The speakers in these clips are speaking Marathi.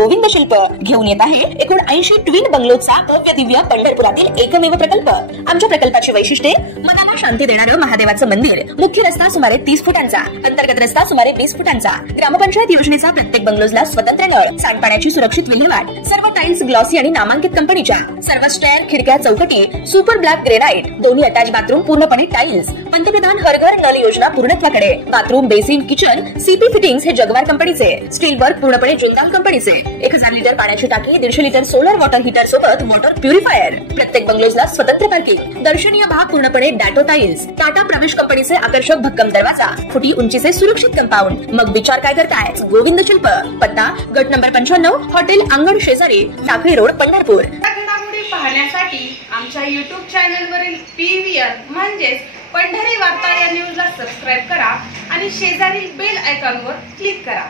गोविंद शिल्प घेऊन येत आहे एकूण 80 ट्विन बंगलोचा भव्य दिव्य पंढरपुरातील एकमेव प्रकल्प। आमच्या प्रकल्पाची वैशिष्ट्ये मनाला शांती देणारं महादेवाचं मंदिर, मुख्य रस्ता सुमारे 30 फुटांचा, अंतर्गत रस्ता सुमारे 20 फुटांचा, ग्रामपंचायत योजनेचा प्रत्येक बंगलोजला स्वतंत्र नळ, सांडपाण्याची सुरक्षित विल्हेवाट, सर्व टाइल्स ग्लॉसी आणि नामांकित कंपनीच्या, सर्व स्टेअर, खिडक्या, चौकटी सुपर ब्लॅक ग्रेनाइट, दोन्ही अटॅच बाथरूम पूर्णपणे टाइल्स, पंतप्रधान हर घर नल योजना पूर्णत्वाकडे, bathroom, basin, kitchen CP fittings हे जगवार कंपनीचे, स्टील वर्क पूर्णपणे जिंदाल कंपनीचे, 1000 लिटर पाण्याची टाकी, 150 लिटर सोलर वॉटर हीटर सोबत वॉटर प्युरिफायर, प्रत्येक बंगलोजला स्वतंत्र पार्किंग, दर्शनीय भाग पूर्णपणे डॅटो टाइल्स, टाटा प्रवेश कंपनीचे आकर्षक भक्कम दरवाजा, फुटी उंचीचे सुरक्षित कंपाऊंड। मग विचार काय करताय? गोविंद शिल्प, पत्ता गट नंबर 95, हॉटेल अंगण शेजारी, टाकळी रोड, पंढरपूर। घडामोडी पाहण्यासाठी आमच्या YouTube चॅनलवरील PVR म्हणजेच पंढरी वार्ता या न्यूजला सबस्क्राइब करा आणि शेजारील बेल आयकॉनवर क्लिक करा।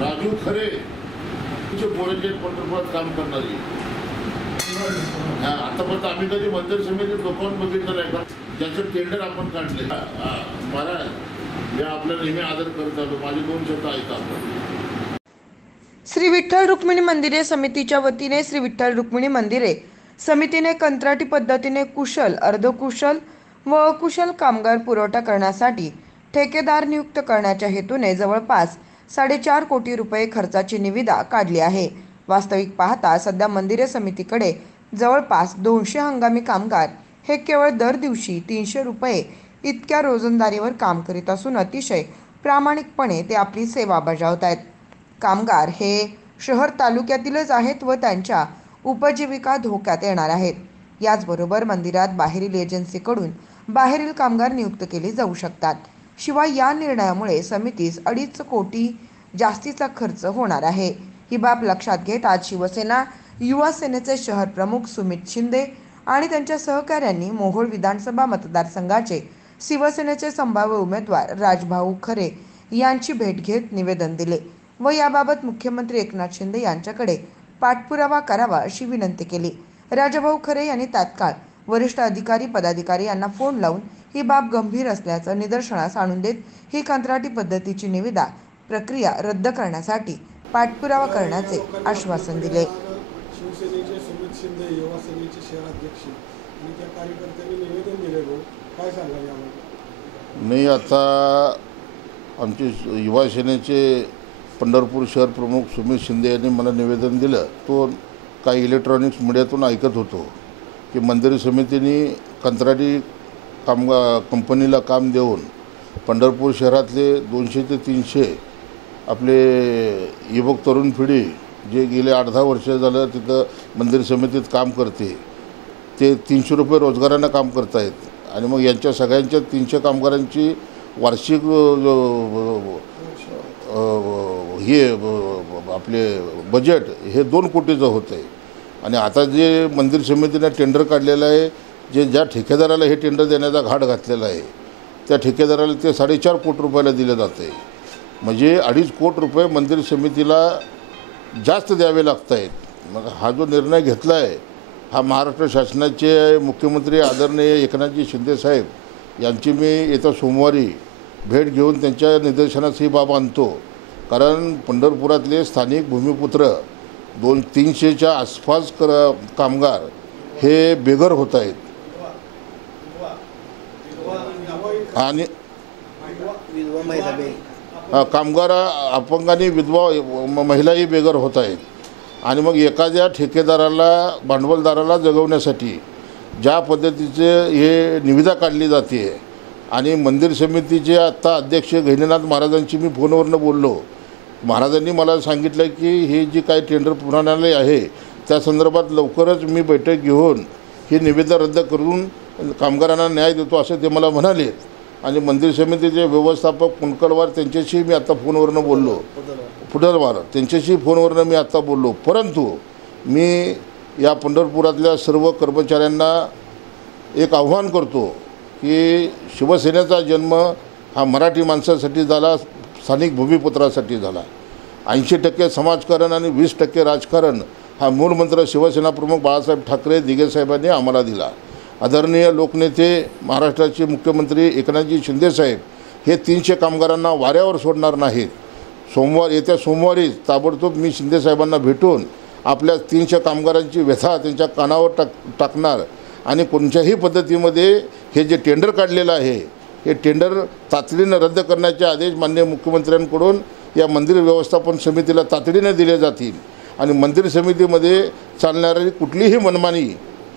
राजू खरे तुझे पोराचे पंढरपुरात काम करणारी आतापर्यंत आम्ही कधी मंदिर समितीत लोकांना बघितलं नाही का ज्याचं टेंडर आपण काढले। महाराज या आपल्या नेहमी आदर करत आलो, माझे 2 शब्द ऐका। श्री विठ्ठल रुक्मिणी मंदिरे समितीच्या वतीने श्री विठ्ठल रुक्मिणी मंदिरे समितीने कंत्राटी पद्धतीने कुशल, अर्धकुशल व अकुशल कामगार पुरवठा करण्यासाठी ठेकेदार नियुक्त करण्याच्या हेतूने जवळपास 4.5 कोटी रुपये खर्चाची निविदा काढली आहे। वास्तविक पाहता सध्या मंदिरे समितीकडे जवळपास 200 हंगामी कामगार हे केवळ दर दिवशी 300 रुपये इतक्या रोजंदारीवर काम करीत असून अतिशय प्रामाणिकपणे ते आपली सेवा बजावत आहेत। कामगार हे शहर तालुक्यातीलच आहेत व त्यांच्या उपजीविका धोक्यात येणार आहेत। याचबरोबर मंदिरात बाहेरील एजन्सीकडून बाहेरील कामगार नियुक्त केले जाऊ शकतात। शिवाय या निर्णयामुळे समितीस 2.5 कोटी जास्तीचा खर्च होणार आहे। ही बाब लक्षात घेत आज शिवसेना युवा सेनेचे शहर प्रमुख सुमित शिंदे आणि त्यांच्या सहकाऱ्यांनी मोहोळ विधानसभा मतदारसंघाचे शिवसेनेचे संभाव्य उमेदवार राजभाऊ खरे यांची भेट घेत निवेदन दिले व याबाबत मुख्यमंत्री एकनाथ शिंदे यांच्याकडे पाठपुरावा करावा अशी विनंती केली। राजभाऊ खरे यांनी तात्काळ वरिष्ठ अधिकारी पदाधिकारी यांना फोन लावून ही बाब गंभीर असल्याचं निदर्शनास आणून देत ही कंत्राटी पद्धतीची निविदा प्रक्रिया रद्द करण्यासाठी पाठपुरावा करण्याचे आश्वासन दिले। शिवसेनेचे सुमित शिंदे युवा सेनेचे शहराध्यक्ष आणि त्या कार्यकर्त्यांनी निवेदन दिले, काय सांगाल यावर? नाही, आता आमचे युवा सेनेचे पंढरपूर शहर प्रमुख सुमित शिंदे यांनी मला निवेदन दिलं। तो काही इलेक्ट्रॉनिक्स मीडियातून ऐकत होतो की मंदिर समितीने कंत्राटी कंपनीला काम देऊन पंढरपूर शहरातले 200 ते 300 आपले युवक तरुण पिढी जे गेले 8-10 वर्ष झालं तिथं मंदिर समितीत काम करते ते 300 रुपये रोजगारानं काम करतायत आणि मग यांच्या सगळ्यांच्या 300 कामगारांची वार्षिक हे आपले बजेट हे 2 कोटीचं होतं आहे। आणि आता जे मंदिर समितीने टेंडर काढलेलं आहे, ज्या ठेकेदाराला हे टेंडर देण्याचा घाट घातलेला आहे त्या ठेकेदाराला ते 4.5 कोटी रुपयाला दिले जाते। म्हणजे 2.5 कोटी रुपये मंदिर समितीला जास्त द्यावे लागत आहेत। मग हा जो निर्णय घेतला आहे हा महाराष्ट्र शासनाचे मुख्यमंत्री आदरणीय एकनाथजी शिंदे साहेब यांची मी येत्या सोमवारी भेट घेऊन त्यांच्या निदर्शनास ही बाब आणतो। कारण पंढरपुरातले स्थानिक भूमिपुत्र 200-300च्या आसपास कामगार हे बेघर होत आहेत आणि कामगार अपंगानी विधवा महिलाही बेघर होत आहेत। आणि मग एखाद्या ठेकेदाराला भांडवलदाराला जगवण्यासाठी ज्या पद्धतीचे हे निविदा काढली जाते आणि मंदिर समितीचे आत्ता अध्यक्ष गहिनीनाथ महाराजांची मी फोनवरनं बोललो। महाराजांनी मला सांगितलं की हे जी काही टेंडर प्रणाली आहे त्या संदर्भात लवकरच मी बैठक घेऊन ही निविदा रद्द करून कामगारांना न्याय देतो असं ते मला म्हणाले। आणि मंदिर समितीचे व्यवस्थापक पुणकलवार त्यांच्याशी मी आत्ता फोनवरनं बोललो, फुटलवार त्यांच्याशी फोनवरनं मी आत्ता बोललो। परंतु मी या पंढरपुरातल्या सर्व कर्मचाऱ्यांना एक आव्हान करतो की शिवसेनेचा जन्म हा मराठी माणसासाठी झाला, स्थानिक भूमिपुत्रासाठी झाला। 80% समाजकारण आणि 20% राजकारण हा मूलमंत्र शिवसेना प्रमुख बाळासाहेब ठाकरे दिघे साहेबांनी आम्हाला दिला। आदरणीय लोकनेते महाराष्ट्राचे मुख्यमंत्री एकनाथजी शिंदे साहेब हे 300 कामगारांना वाऱ्यावर सोडणार नाहीत। येत्या सोमवारीच ताबडतोब मी शिंदेसाहेबांना भेटून आपल्या 300 कामगारांची व्यथा त्यांच्या कानावर टाकणार आणि कोणत्याही पद्धतीमध्ये हे जे टेंडर काढलेलं आहे हे टेंडर तातडीनं रद्द करण्याचे आदेश माननीय मुख्यमंत्र्यांकडून या मंदिर व्यवस्थापन समितीला तातडीने दिले जातील आणि मंदिर समितीमध्ये चालणारी कुठलीही मनमानी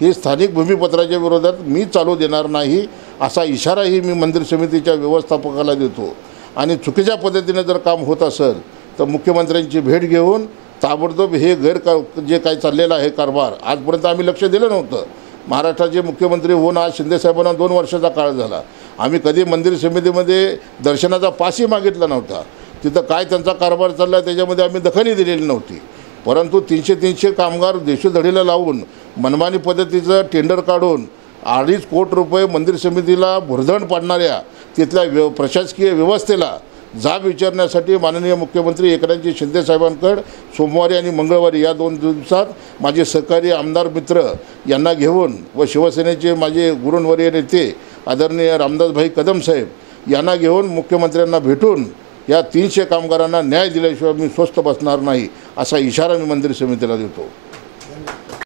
ही स्थानिक भूमिपत्राच्या विरोधात मी चालू देणार नाही असा इशाराही मी मंदिर समितीच्या व्यवस्थापकाला देतो आणि चुकीच्या पद्धतीने जर काम होत असेल तर मुख्यमंत्र्यांची भेट घेऊन ताबडतोब हे जे काही चाललेलं आहे कारभार आजपर्यंत आम्ही लक्ष दिलं नव्हतं. महाराष्ट्राचे मुख्यमंत्री होऊन आज शिंदेसाहेबांना 2 वर्षाचा काळ झाला. आम्ही कधी मंदिर समितीमध्ये दर्शनाचा पासही मागितला नव्हता. तिथं काय त्यांचा कारभार चालला त्याच्यामध्ये आम्ही दखलही दिलेली नव्हती. परंतु 300 कामगार देशोधडीला लावून मनमानी पद्धतीचं टेंडर काढून 2.5 कोटी रुपये मंदिर समितीला भुर्दंड पाडणाऱ्या तिथल्या प्रशासकीय व्यवस्थेला जाब विचारण्यासाठी माननीय मुख्यमंत्री एकनाथजी शिंदेसाहेबांकडे सोमवारी आणि मंगळवारी या 2 दिवसात माझे सहकारी आमदार मित्र यांना घेऊन व शिवसेनेचे माझे गुरुवर्य नेते आदरणीय रामदासभाई कदम साहेब यांना घेऊन मुख्यमंत्र्यांना भेटून या 300 कामगारांना न्याय दिल्याशिवाय मी स्वस्थ बसणार नाही असा इशारा मी मंदिर समितीला देतो.